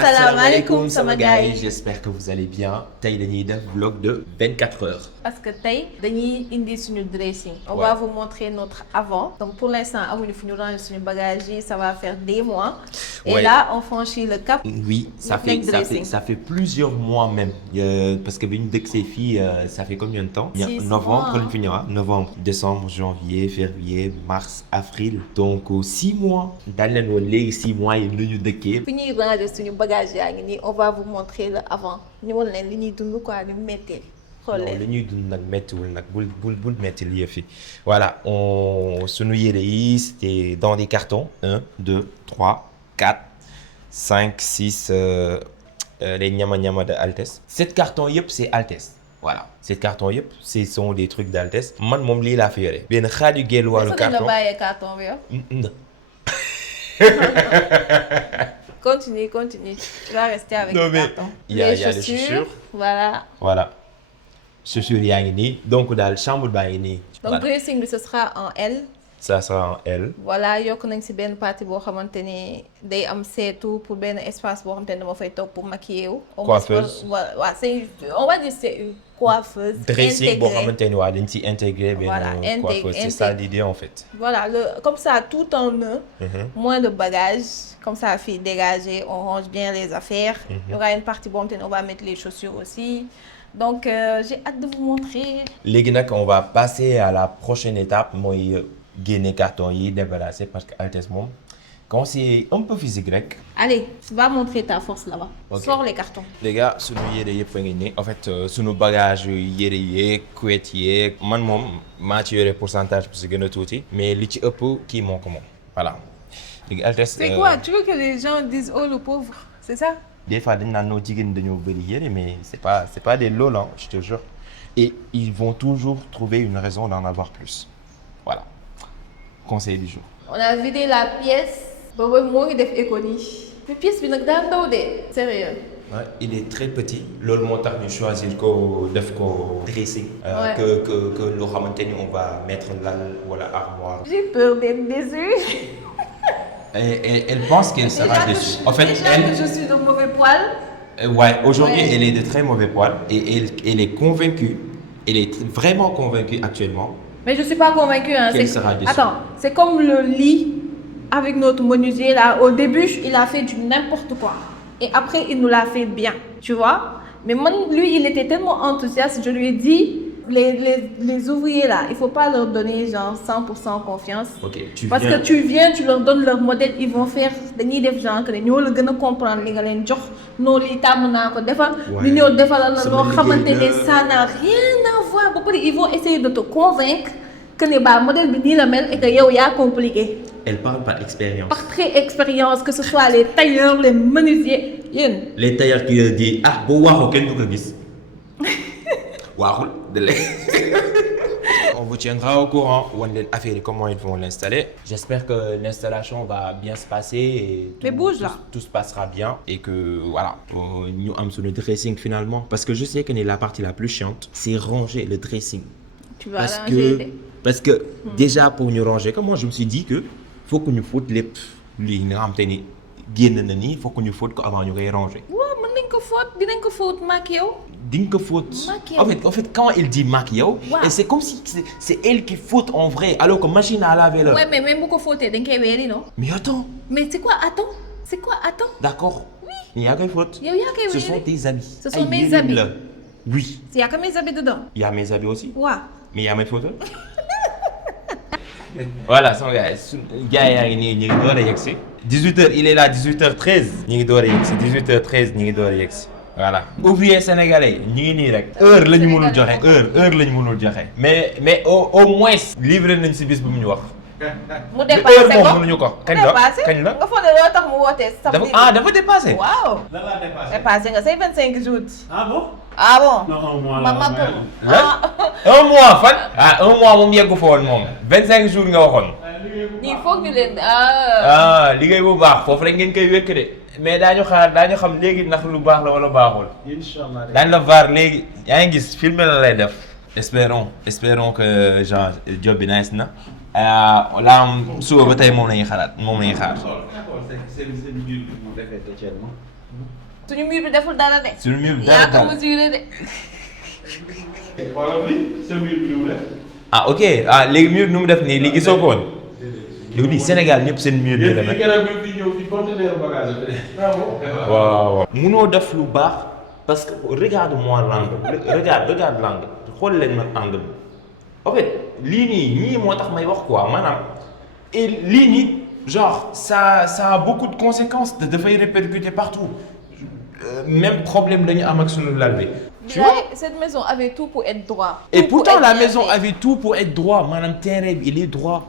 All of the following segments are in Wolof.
asalaamaaleykum sama gars yi j'espère que vous allez bien tey dañuy def vlog de 24 heures. parce que tey dañuy indi suñu dressing. On va vous montrer notre avant. Donc pour l'instant amuñu fu ñu ranger suñu bagage yi ça va faire des mois. Et là on franchit le cap. Oui, ça fait plusieurs mois même. Parce que bi ñu dëkk see fii ça fait combien de temps? Novembre lañ fi ñëw novembre, décembre, janvier, février, mars, avril. Donc 6 mois. daal leen woon léegi 6 mois yi nu ñu dëkkee. Fi ñuy ranger suñu bagage yaa ngi nii on va vous montrer le avant ñu wan leen li ñuy dund quoi ni mu méttee. non li ñuy dund nag méttiwul nag bul métti li yëf yi voilà sunu yére yi c'était dans des cartons 1 2 3 4 5 6 les ñama de Altesse 7 cartons yëpp c'est Altesse voilà 7 cartons yëpp ce sont des trucs d'Altesse man moom lii laa fi yore benn xaaju géelu wàllu carton nga bàyyee carton bi yow. Continue. Tu vas rester avec le carton. Il y a les chaussures. Voilà. Chaussures yaa ngi nii donc daal chambre baa ngi nii. Donc dressing bi ce sera en L. Ça sera en L. Voilà yokk nañ ci benn partie boo xamante ni day am seetu pour benn espace boo xamante ni dama fay toog pour maquiller wu. Coiffeuse. Waaw c'est on va dire c'est une coiffeuse. Dressing boo xamante ni waa dañ ci intégrer benn coiffeuse c'est ça l'idée en fait. Voilà comme ça tout en un. Moins de bagages. Comme ça fille dégagée on range bien les affaires. Il y aura une partie boo xamante ni on va mettre les chaussures aussi. Donc j'ai hâte de vous montrer. Léegi nag on va passer à la prochaine étape mooy génne carton yi débarrasser parce que Altesse moom quand c'est un peu physique rek. Allez va montrer ta force là-bas. Okay. Sors les cartons. Les gars sunu yére yëpp a ngi nii en fait sunu bagage yére yeeg couette yeeg man moom maa ci yore pourcentage bu si gën a tuuti mais li ci ëpp kii moo ko moom voilà. léegi Altesse. C'est quoi tu veux que les gens disent oh le pauvre c'est ça. Des fois dañ naan noo jigéen dañoo bëri yére mais c'est pas des lols hein, je te jure et ils vont toujours trouver une raison d'en avoir plus voilà conseil du jour. On a vidé la pièce boobu moo ngi def économie mais pièce bi nag daa ndaw de sérieux. Ouais, il est très petit loolu moo tax ñu choisir ko def ko dressing. que loo xamante ni on va mettre lal wala armoire. J'ai peur d'être déçue. Et elle pense qu'elle sera déçue. En fait, que je suis de mauvais poil. Ouais, aujourd'hui, elle est de très mauvais poil et elle est convaincue. Elle est vraiment convaincue actuellement. Mais je suis pas convaincue. Hein. Qu'elle sera déçue. Attends, c'est comme le lit avec notre menuisier là. Au début, il a fait du n'importe quoi. Et après, il nous l'a fait bien. Tu vois? Mais lui, il était tellement enthousiaste. Je lui ai dit, les ouvriers là, il faut pas leur donner genre 100% confiance. Ok, parce que tu viens, tu leur donnes leur modèle, ils vont faire dañuy def genre que ñoo la gën a comprendre li nga leen jox noo lii tàmm naa ko defal. ñu ñëw defalal la loo xamante ne ça n'a rien à voir ba pare ils vont essayer de te convaincre que ne ba modèle bi nii la mel et que yow yaa compliqué. Elle parle par expérience. Par très expérience que ce soit les tailleurs, les menuisiers yéen. Les tailleurs qui disent ah boo waxoo kenn du ko gis. waaxul de on vous tiendra au courant wan leen affaire yi comment ils vont l'installer. J'espère que l'installation va bien se passer et mais bouge là. Tout se passera bien et que voilà ñu am suñu dressing finalement parce que je sais que la partie la plus chiante c'est ranger le dressing. Tu vas ranger parce que déjà pour ñu ranger comme moi je me suis dit que faut que ñu fóot lépp lii nga xam te ni génn na nii faut que ñu fóot ko avant ñu koy ranger. waaw mën nañ ko fóot dinañ ko fóot maak yow. Dingue que faute. En fait, quand elle dit maquillot, et c'est comme si c'est elle qui faute en vrai, alors que machine à laver là. Ouais, mais même beaucoup faute, donc elle est non. Mais attends. Mais c'est quoi attends? C'est quoi attends? D'accord. Oui. Il y a quelle faute? Ce sont tes habits. Ce sont mes habits. Oui. Il y a que mes habits dedans. Il y a mes habits aussi. Ouais. Mais il y a mes photos. Voilà, son gars yaa ngi nii ñu ngi door a yegsi. 18h il est là 18h13. ñu ngi door a yegsi 18h13 ñu ngi door a yegsi. Voilà ouvrier sénégalais ñu ngi nii rek heure la ñu mënul joxe heure la ñu mënul joxe mais au moins livré nañ si bis bu mu ñu wax. mu dépassé ko heure moom mënuñu ko. kañ la nga foog ne loolu tax mu wootee samedi. dafa dépassé. waaw. lan laa dépassé. dépassé nga say 25 jours. ah bon. ah bon. non un mois un mois fan. un mois moom yeggu fa woon moom 25 jours nga waxoon. ñii foog ñu leen liggéey bu baax foofu rek ngeen koy wékk de. mais daañu xam léegi ndax lu baax la wala baaxul. Inch'Allah. daañu la vaar léegi yaa ngi gis film la lay def. espérons que genre job bi nice na. suba ba tey moom la ñuy xaar. D'accord, c'est le but mu defee actuellement. suñu mur bi deful dara de. suñu mur bi yaa dara ko mesuré de. ah ok léegi mur nu mu def nii li gisoo ko woon. yow di Sénégal ñëpp seen mur yi la nag. waaw. munoo def lu baax parce que regarde-moi l'angle regarde l'angle xool leen nag angle bi en fait lii nii ñii moo tax may wax quoi maanaam et lii nii genre ça a beaucoup de conséquences dafay répercuter partout même problème dañu am ak sunu lal bi. Tu vois? Cette maison avait tout pour être droit. Et pourtant la maison avait tout pour être droit maanaam terrain bi il est droit.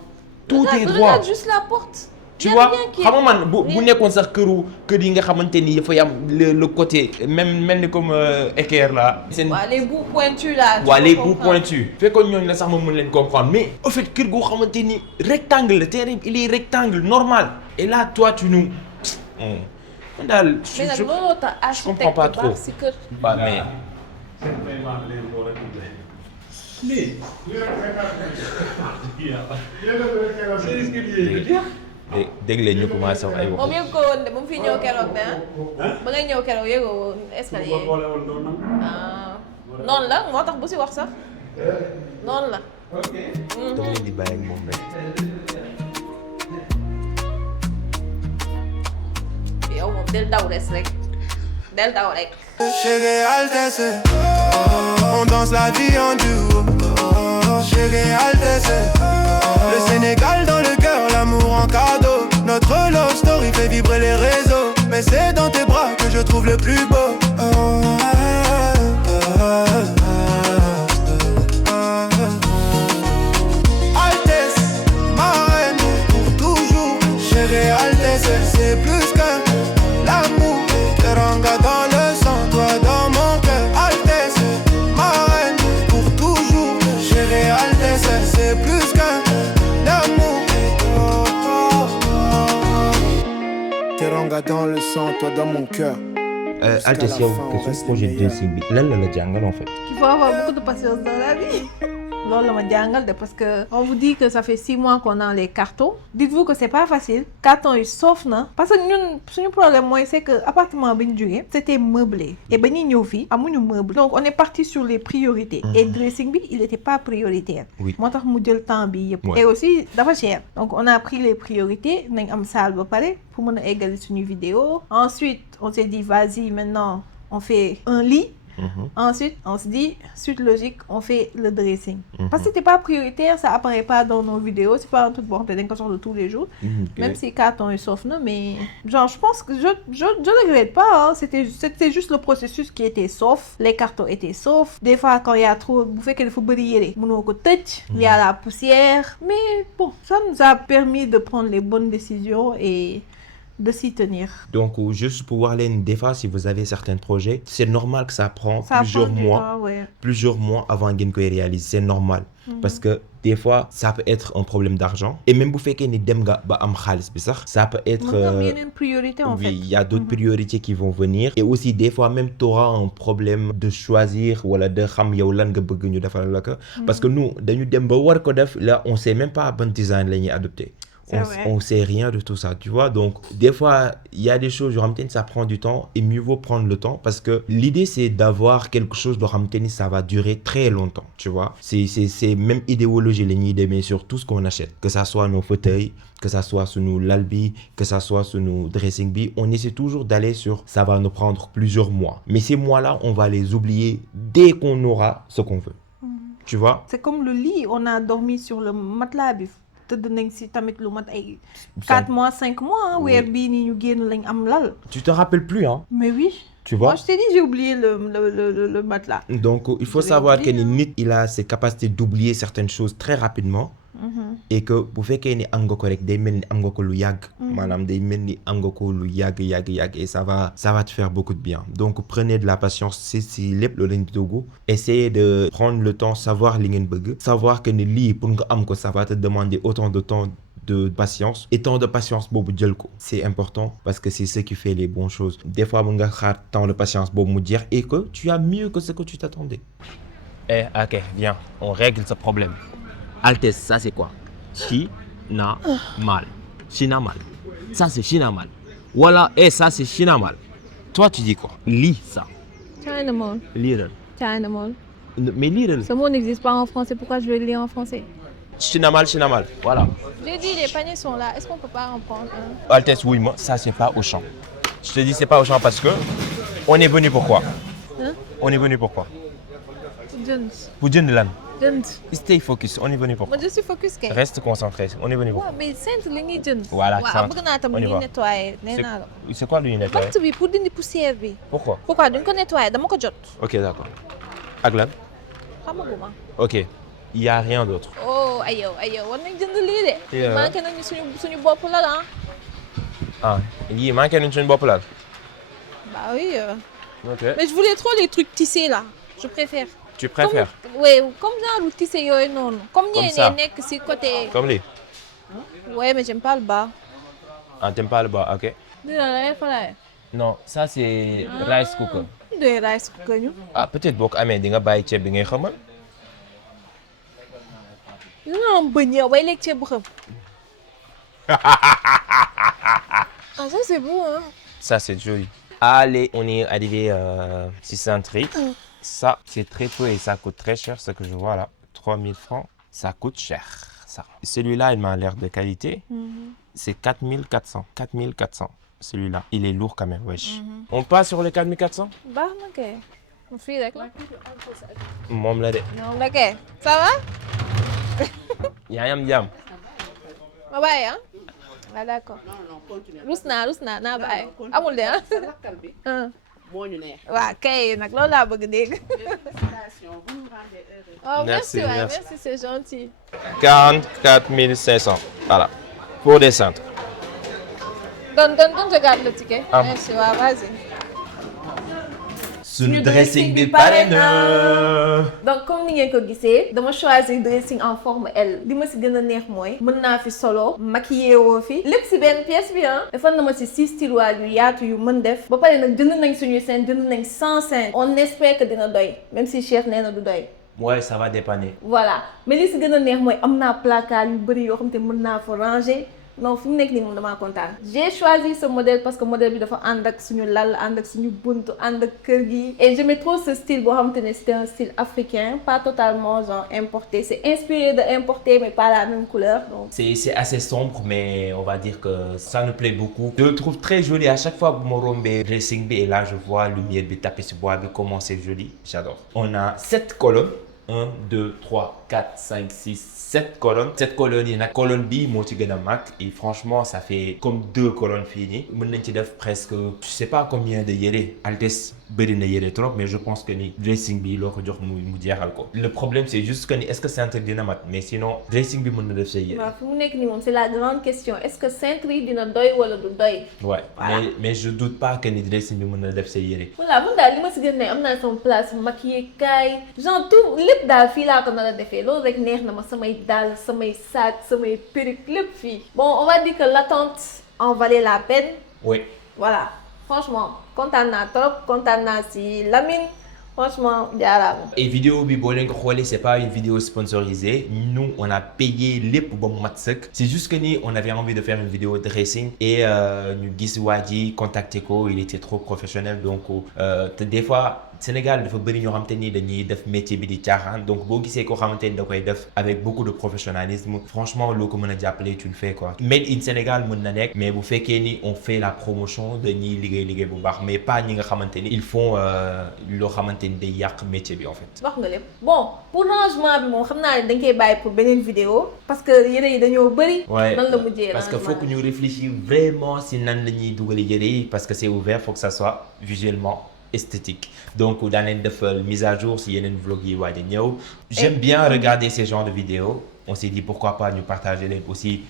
Tout est droit. Regarde juste la porte. Tu vois xam nga man bu nekkoon sax kër yi nga xamante ni dafay am le côté même mel ni comme équerre là. seen waaw les bouts pointus là. waaw les bouts pointus. fekkoon ñooñu la sax ma mën leen comprendre mais en fait kër goo xamante ni rectangle le terrain il est rectangle normal. et là toi tu nous. man daal mais nag looloo tax architecte baax si kër. waaw mais. dégg leen ñu commencé wax ay wax. moom yëg ko woon de ba mu fi ñëw keroog de ba ngay ñëw keroog yëgoo woon escalier noonu la moo tax bu si wax sax noonu la. dama leen di bàyyi ak moom rek. yow moom del daw res rek del daw rek. Chérie Altesse, on danse la vie en duo. Chérie Altesse, le Sénégal dans le cœur, l'amour en cadeau. Notre love story fait vibrer les réseaux. Mais c'est dans tes bras que je trouve le plus beau. Altesse, ma reine, pour toujours. Chérie Altesse, c'est plus qu'un l'amour. Teranga dans le sang, toi dans mon cœur. Altesse, ma reine, pour toujours. Chérie Altesse, c'est plus qu'un amour. Teranga dans le sang, toi dans mon cœur. Altesse yow que ce projet de dressing bi lan la jàngal en fait. qu'il faut avoir beaucoup de patience dans la vie. loolu la ma jàngal de parce que on vous dit que ça fait 6 mois qu'on a les cartons. Dites-vous que c'est pas facile. Carton yi soof na parce que ñun suñu problème mooy c'est que appartement bi ñu jógee c'était meublé et ba ñuy ñëw fii amuñu meuble. donc on est parti sur les priorités. et dressing bi il était pas prioritaire. oui moo tax mu jël temps bi yëpp. et aussi dafa cher. donc on a pris les priorités nañ am salle ba pare pour mën a eggali suñu vidéo. ensuite on s'est dit vas-y maintenant on fait un lit. Ensuite, on se dit, suite logique, on fait le dressing. Parce que c'était pas prioritaire, ça apparaît pas dans nos vidéos, c'est pas un truc bon, t'es sort de tous les jours. Même si carton est sauf, non, mais genre, je pense que je regrette pas, hein. C'était juste le processus qui était sauf, les cartons étaient saufs. Des fois, quand il y a trop, vous faites qu'il faut briller, il y a la poussière. Mais bon, ça nous a permis de prendre les bonnes décisions et de s'y tenir. Donc, juste pour voir les des fois, si vous avez certains projets, c'est normal que ça prend plusieurs mois avant qu'on réalise. C'est normal. Parce que des fois, ça peut être un problème d'argent. Et même si vous faites ça peut être... une priorité en fait. Oui, il y a d'autres priorités qui vont venir. Et aussi, des fois, même tu auras un problème de choisir ou de parce que nous, là, on ne sait même pas bon design à adopter. On sait rien de tout ça, tu vois. Donc, des fois, il y a des choses, ça prend du temps et mieux vaut prendre le temps parce que l'idée, c'est d'avoir quelque chose de ça va durer très longtemps, tu vois. C'est même idéologie, mais sur tout ce qu'on achète, que ça soit nos fauteuils, que ça soit sur nos lalbi, que ça soit sur nos dressing bi, on essaie toujours d'aller sur ça va nous prendre plusieurs mois. Mais ces mois-là, on va les oublier dès qu'on aura ce qu'on veut. Tu vois. C'est comme le lit, on a dormi sur le matelas. tëdd nañ si tamit lu mat ay 4 mois 5 mois weer bii nii ñu génn lañ am lal. Tu te rappelles plus hein? Mais oui. Tu vois? Moi je t'ai dit j'ai oublié le matelas. Donc il faut savoir que nit il a ses capacités d'oublier certaines choses très rapidement. Et que bu fekkee ni am nga ko rek day mel ni am nga ko lu yàgg. maanaam day mel ni am nga ko lu yàgg et ça va te faire beaucoup de bien. Donc prenez de la patience si lépp loolu lañ dugg. Essayez de prendre le temps savoir li ngeen bëgg. Savoir que ni lii pour nga am ko ça va te demander autant de temps de patience. Et tant de patience boobu jël ko. C'est important parce que c'est ce qui fait les bonnes choses. Des fois mën nga xaar tant de patience boobu mu jeex et que tu as mieux que ce que tu t'attendais. Ok, viens, on règle ce problème. Altesse, ça c'est quoi? Chinamal. Ça c'est chinamal. Voilà, ça c'est chinamal. Toi, tu dis quoi? Lis ça. China Mall. Lire. China Mall. Mais lire. Ce mot n'existe pas en français, pourquoi je vais le lire en français? Chinamal. Voilà. J'ai dit, les paniers sont là, est-ce qu'on peut pas en prendre un? Altesse, oui, moi, ça, c'est pas Auchan. Je te dis, c'est pas Auchan parce que on est venu pourquoi? Hein? On est venu pourquoi? Jeans. Pour Dieu de l'âne. Jeans. Stay focus, on est venu pourquoi? Moi, je suis focus kay. Reste concentré, on est venu pourquoi? Ouais, mais centre li ñuy jënd. Voilà, waaw centre. bëgg naa tam On y li va. ñuy nettoyer nee naa la. C'est quoi lui nettoyer? bant bi pour dindi poussière bi. Pourquoi? Pourquoi duñ ko nettoyer dama ko jot. Ok, d'accord. Ak lan? xamaguma. Ok, il y a rien d'autre. Oh ay yow war nañ jënd lii de. Yeah. manqué nañu suñu bopp la la. Ah, yii manqué nañ suñu bopp laal. Bah oui. Ok. Mais je voulais trop les trucs tissés là. Je préfère. Tu préfères? Oui, comme genre tissé yooyu noonu. Comme ñee ça. ne nekk si côté. Comme lui? Ouais, mais j'aime pas le bas. Ah, t'aimes pas le bas, ok. Lii la lay falaay. Non, ça c'est rice cooker. Doy rice cooker ñu. Ah, peut-être boo ko amee di nga bàyyi ceeb bi ngay xamal. Dina am bëñ yow bay lekk ceeb bu xam. Ah ça c'est beau hein. Ça c'est joli. Allez, on est arrivé à 630. Ça, c'est très peu et ça coûte très cher, ce que je vois là. 3000 francs, ça coûte cher. Ça. Celui-là, il m'a l'air de qualité. C'est 4400. 4400. Celui-là, il est lourd quand même, wesh. On passe sur les 4400? Baax na kay. Mu fii rek la. Moom la de. Ñoom la kay. Ça va? yaa am jàmm. Ma bàyyi ah? Ah d'accord. Rus naa naa bàyyi. Amul de ah? moo ñu neex. Waaw kay nag loolu laa bëgg dégg. Félicitations, vous nous rendez heureux. Oh Merci, merci waay merci. merci c'est gentil. 44 500. Voilà. Pour descendre. Donne je garde le ticket. Ah. Merci waaw vas-y. Suñu dressing bi pare na. Donc comme ni ngeen ko gisee dama choisir dressing en forme L li ma si gën a neex mooy mën naa fi solo maquillé woo fi lépp si benn pièce bi ah defal na ma si 6 tiroirs yu yaatu yu mën def ba pare nag jënd nañ suñuy scène jënd nañ 100 scènes on espère que dina doy même si Cheikh nee na du doy. Ouais, ça va dépanner. Voilà mais li si gën a neex mooy am naa placard yu bëri yoo xam te mën naa fa ranger. Non fi mu nekk nii moom damaa kontaan. J'ai choisi ce modèle parce que modèle bi dafa ànd ak suñu lal ànd ak suñu buntu ànd ak kër gi. Et j'aimais trop ce style boo xamante ne c'était un style africain pas totalement genre importé. C'est inspiré de importé mais pas la même couleur donc. C'est assez sombre, mais on va dire que ça nous plaît beaucoup. Je le trouve très joli. À chaque fois que je rombé dressing et là je vois lumière bi taper sur bois bi comment c'est joli. J'adore. On a 7 colonnes. 1, 2, 3, 4, 5, 6, 7 colonnes. 7 colonnes, il y en a colonne B, moi tu gagnes un Mac. Et franchement, ça fait comme 2 colonnes finies. Maintenant, tu def presque, je sais pas combien de yéré. Altesse, bëri na yéré trop, mais je pense que ni dressing B, loo ko jox mu jeexal ko. Le problème, c'est juste que ni est-ce que cintre dina mat, mais sinon dressing B mën na def say yéré. waaw fi mu nekk nii moom c'est la grande question est-ce que cintre yi dina doy wala du doy. Ouais, Voilà. mais je doute pas que ni dressing B mën na def say yéré. Voilà man daal li ma si gën ne am naa sama place maquillé kaay genre tout lépp daal fii laa ko nar a defee loolu rek neex na ma samay dàll samay sac samay perruque lépp fii. Bon on va dire que l'attente en valait la peine. Oui. Voilà franchement kontaan naa trop kontaan naa si Lamine franchement jaaraama. Et vidéo bi boo leen ko xoolee c'est pas une vidéo sponsorisée. Nous on a payé lépp ba mu mat sëkk. C'est juste que ni on avait envie de faire une vidéo dressing et ñu gis waa ji contacter ko il était trop professionnel donc te des fois Sénégal dafa bëri ñoo xamante ni dañuy def métier bi di caaxaan donc boo gisee koo xamante ni da koy def avec beaucoup de professionnalisme franchement loo ko mën a jàppale tu le fais quoi. Made in Sénégal mën na nekk mais bu fekkee ni on fait la promotion de ñiy liggéey bu baax mais pas ñi nga xamante ni ils font loo xamante ni day yàq métier bi en fait. wax nga lépp bon pour rangement bi moom xam naa ne dañ koy bàyyi pour beneen vidéo parce que yére yi dañoo bëri. Ouais, nan la mujjee parce que rangement faut que ñu réfléchir vraiment si nan la ñuy dugal yére yi parce que c'est ouvert faut que ça soit visuellement esthétique donc dans leen defal mise à jour si yeneen vlog yi waaj a ñëw. J'aime bien regarder ces genres de vidéos on s'est dit pourquoi pas ñu partager leen aussi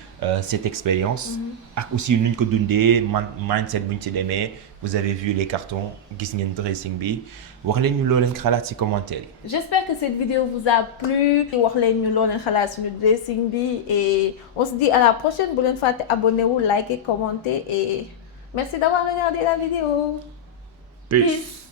cette expérience ak aussi nuñ ko dundee mindset buñ ci demee vous avez vu les cartons gis ngeen dressing bi wax leen ñu loo leen xalaat ci commentaire yi. J'espère que cette vidéo vous a plu wax leen ñu loo leen xalaat suñu dressing bi et on se dit à la prochaine bu leen fàtte abonner wu liker commenter et merci d'avoir regardé la vidéo. Peace.